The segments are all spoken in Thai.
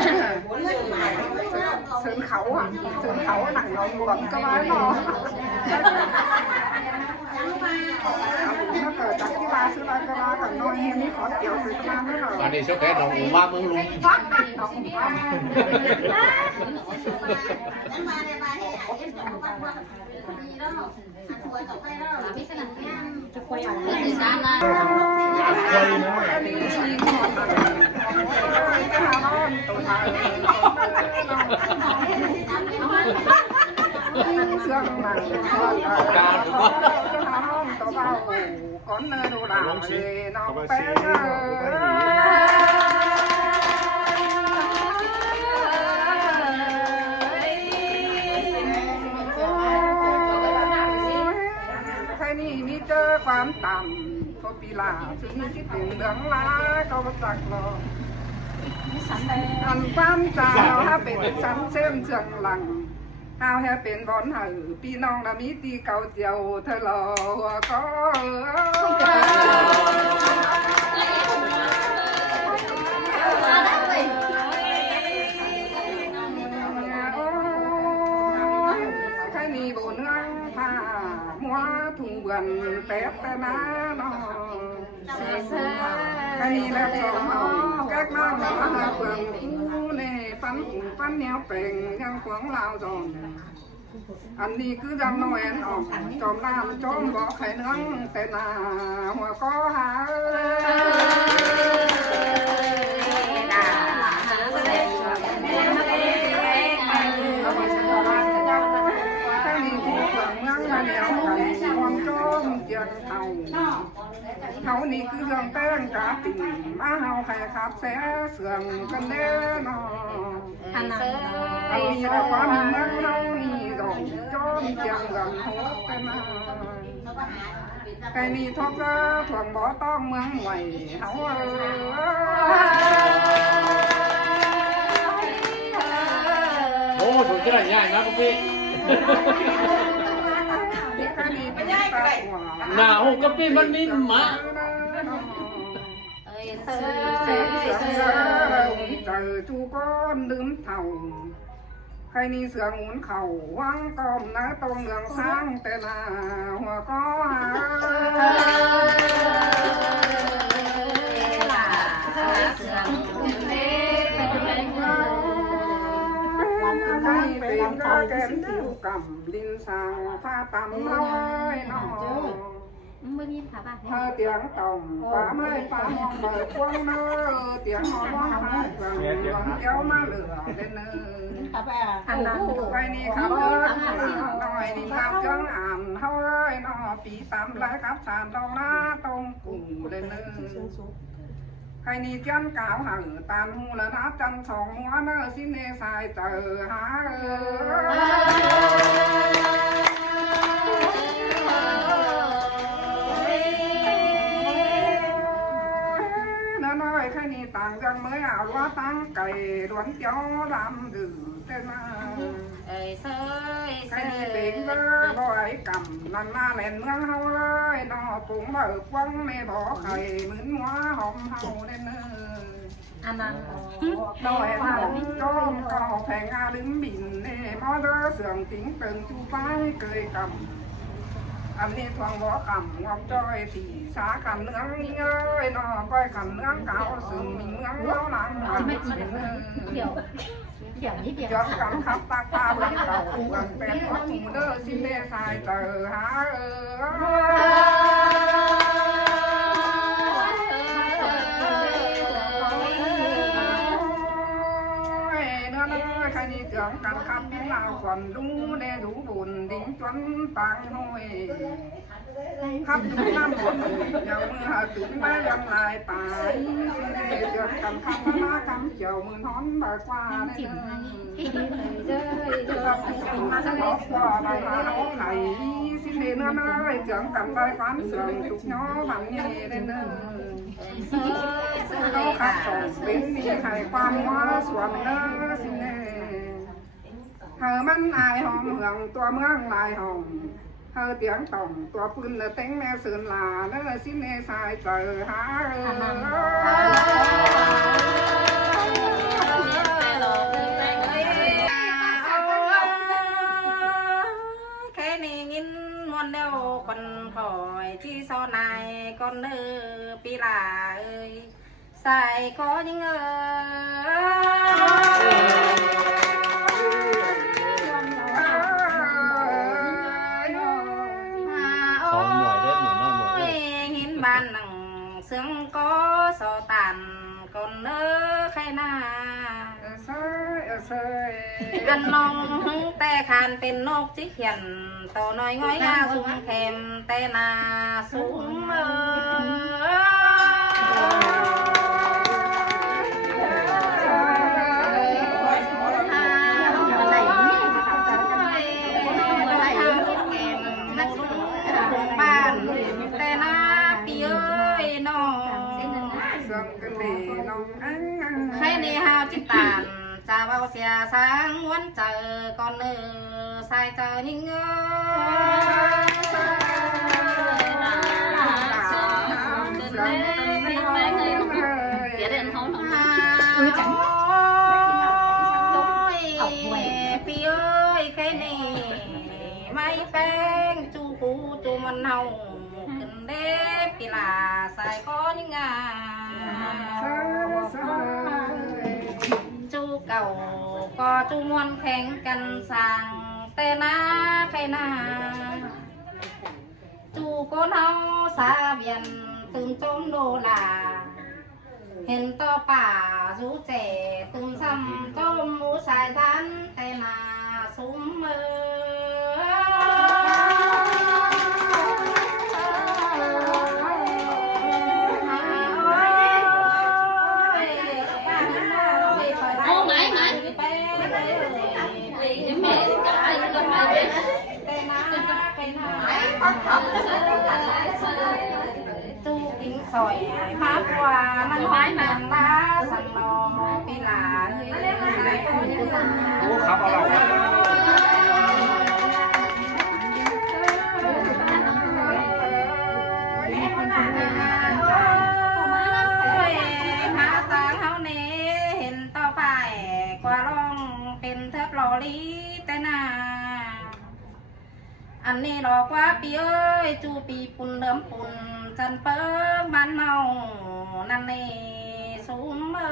เสริมเขาอ่ะเสริมเขาหนังเราก่อนก็มาหนอถ้าเกิดจากที่มาซื้อมาก็มากับน้อยมีขอเกี่ยวซื้อมาไม่หรอก อันนี้ช็อกแกน้องอูว่ามึงลุงจะคุยอะไรด้านล่างเสื่อมหนังการถูกว่าตัวเบาก้อนเนื้อดูด่างเลยน้องแป้งใครนี่มีเจอความต่ำพอปีลาถึงที่ถึงเหลืองล้าก็จักรออันความจ่าถ้าเป็นสันเส้นเชืองหลังข้าวแค่เป็นบอนหือพี่น้องน่ะมีตีเก่าเจียวเธอรอหัวก็ใครมีโบเนื้อผ้ามัวถุงเบือนแป๊บแต่น้าน้องใครมีแบบสองเมาแก๊กน้ำมาหาเปลืองผู้เน่ฟันเหนียวเป่งยังขวางลาวจอนอันนี้คือจำน้อยอันออกจอมน้ำจอมบอกไข่เนื้อแต่หน้าหัวก็หาถ้ามีผู้เปลืองเมืองมาเหนียวกันความจอมเจียนเขานี่คือเรื่องแป้งกาติมาเฮาใครขับแสเสื่อมกันแน่นอนอันนี้เราความมีเมืองเรานี่ดอกจอมเจียงกันหัวกันมาไก่นี่ทบละถ่วงบ่อต้องเมืองไหวเฮาโอ้ถูกจะได้ง่ายนะพี่หน้าหูกับพี่มันมีหมาเจอทุกคนลืมเท่าใครนี่เสือหมุนเข่าวังกอมนะตรงเมืองสร้างแต่หน้าหัวก็หาใครเป็นก็แก่นผิวกำดินสางผ้าตำน้อยน้องเธอเตียงต่อมป่าไม้ป่ามองเบิดพวงเนื้อเตียงหอมว่าหาเครื่องเดียวมาเหลือเป็นเนื้อไปนี่ครับหน่อยนี่ครับจังอ่านเฮ้ยนอปีตามไรครับสารดองหน้าตรงกูเลยเนื้อใครนี่จันกาวหังตามหูแล้วนะจันสองหัวเนื้อสิเนสายเจอหาใครนี่ต่างกันเมื่อเอาว่าตั้งไก่ล้วนเจ้าลำดื้อเต้นมาใครนี่เป่งก็บ่อยกำนั่นมาเล่นเมืองเฮาเลยนอปุ๋งเบิกวังไม่บอกใครเหมือนหัวหอมเฮาเด่นเนื้ออันนั้นดอยเฮาจอมก็แพงอาลืมบินเน่มอเตอร์เสื่องติ๋งเปิงจูฟ้าเกยกำอันนี้ทวงบ่อกำงอมจ้อยที่สาขันเนื้องเงยนอก้อยขันเนื้องเก่าซึ่งมีเมืองเล่าหลังมันเป็นเนื้อยอดกำขับตาตาเบื้องเก่ากันเป็นวัตถุเด้อสิเดสายเจอหาใครนี่เจืองกันคำเป็นลาวก่อนดูได้ดูบุญดิ้งจนปังห้อยขับดูน้ำฝนยังมือหาตื่นมายังลายตายเจืองกันคำมาคำเจียวมือท้อนบากว่าเลยขับดูมาสลบก็ใบมาเอาไหลสิเดนน้อยเจืองกันใบความเสื่อมทุกย้อบังเย่เลยเนอเขาขับส่งเป็นมีใครความว่าส่วนเนอสิเนเธอมันอายหอมเมืองตัวเมืองลายหอมเธอเตียงต่อมตัวปืนเต็งแม่เสือนลาเนอสิเนสายเจอหา con nơ pi là ơi sai có những hiến bàn nặng sướng có so tàn con nơ khai na gần nong te khanเป็นนกจิเขียนโตน้อยง้อยอาสูงแคมแต่นาสูงบ้านแต่นาปีเอ้ยน้องใครในหาวจิตตานจะเบาเสียสางวันเจอก่อนเนื้อใส่เจอยิ่งเงยจังปีเอ้ยใครนี่ไม่แป้งจูปูจูมันเน่าขึ้นเด้ปีลาใส่ก้อนยิ่งงาจูเก่าก็จูมวนแข่งกันสั่งแต่นาใครนาจูก็เน่าสาเบียนตื่นจมโดลาเห็นต่อป่าจูเจตื่นซ้ำจมหมูสายทันแต่นาซุ้มมือจูกินสอยมากกว่ามันไม้นางลาสั่งรอปีหลาใส่คนยืนโอ้ครับเอาหาตาเขาเนเห็นต่อไปกว่าร้องเป็นเทปลอลีแต่นาอันนี้หลอกว่าปีเอ้ยจูปีปุ่นเริ่มปุ่นจันเปิ้งบ้านเมานั่นนี่สูงเอ้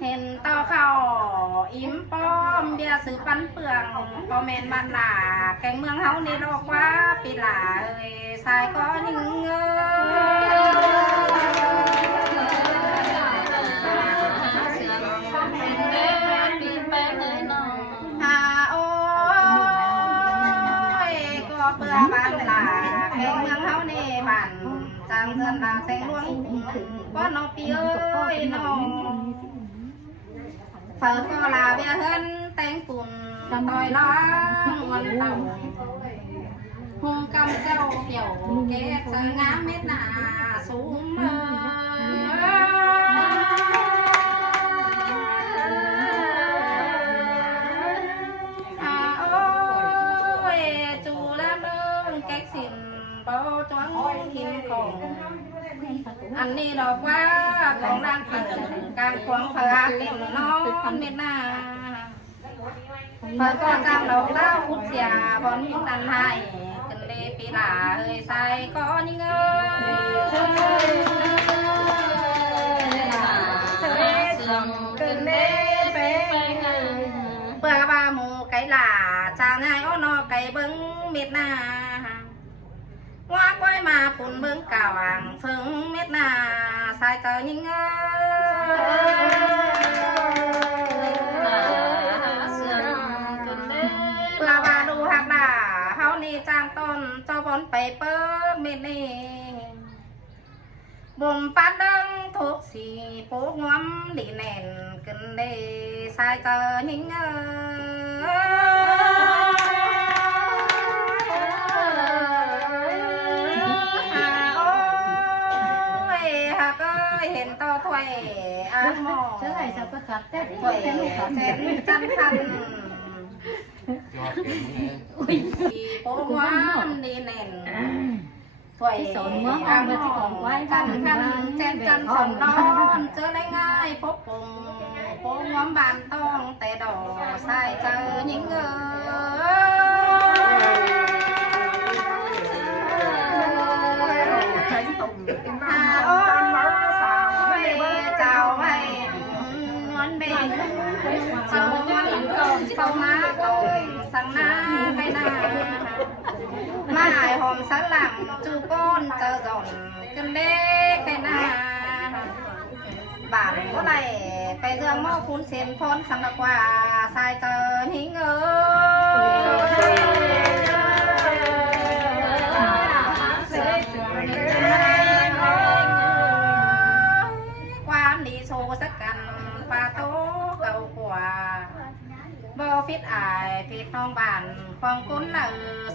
เห็นเต้าเข้าอิ่มป้อมเบียสือปันเปลืองพอเมนบ้านหลาแกงเมืองเฮานี่หลอกว่าปีหลาเอ้ยสายก็นิ่งเอ้เพื่อบ้านลาแข่งเมืองเฮาในบ้านจางเดินลาแสงหลวงก็น้องปีเอ้ยน้องเปิดก็ลาเบียเฮินแต่งปุ่นต่อยล้างวันเต่าหงกำเจ้าเกี่ยวเก็บสงามเม็ดหนาสูงเมื่อันนี้ดอกว่าของนางกินการควงเผือกเต็มนอนเม็ดนาเพื่อก็จำดอกเล่าพุทธยาบอนยุนันไทยกันเลปีหลาเฮ้ยใส่ก็ยิ่งเอ้ยกันเลเป๊ะเพื่อบาหมูไก่หลาจางไงอ้อนอไก่เบิ้งเม็ดนาว่าก้อยมาปุ่นเบิ้งกาวางเฟิงเม็ดนาใส่เตยยิ่งเอ้เพื่อบาดูหักดาเฮานี่จางต้นเจ้าบอลไปเปิ้งเม็ดนี่บ่มปัดดังทุกสีปูงอมดีแน่นกันเดใส่เตยยิ่งเอ้เห็นต่อถ้วยอาหมอเท่าไหร่จะประคับแต่ถ้วยเจ็ดจันทันโป้งามดีแน่นถ้วยสนอาหมอกันเจ็ดจันสนนอนเจอได้ง่ายพบปุ่ง โป้งง้อมบานต้องแต่ดอกใส่เจอหญิงเอ๋เจ้าไว้นวลเบงเจ้ามันกองเจ้ามาตรงสังนาไปนามาหายหอมสันหลังจูก้นเจอจอนกันเด็กไปนาบ้านก็ไหลไปเรื่องหม้อคุณเสียนพ้นสังกว่าใส่เจอหิงเอ๋ความดีโชว์สักกันปลาโตเก่ากว่าบ่ฟิตอายฟิตน้องบ้านความคุ้น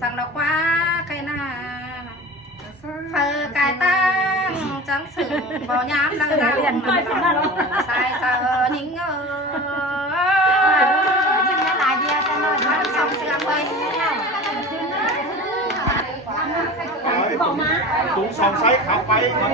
สังดอกว่าใครหน้าเธอกายตั้งจังสึงบ่ย้ำดังเรียนใส่เจอหิงเอ๋ชิ้นละหลายเดียวกันเลยมันส่งเสื่อมเลย ตุ้งสองไซส์ขาไปครับ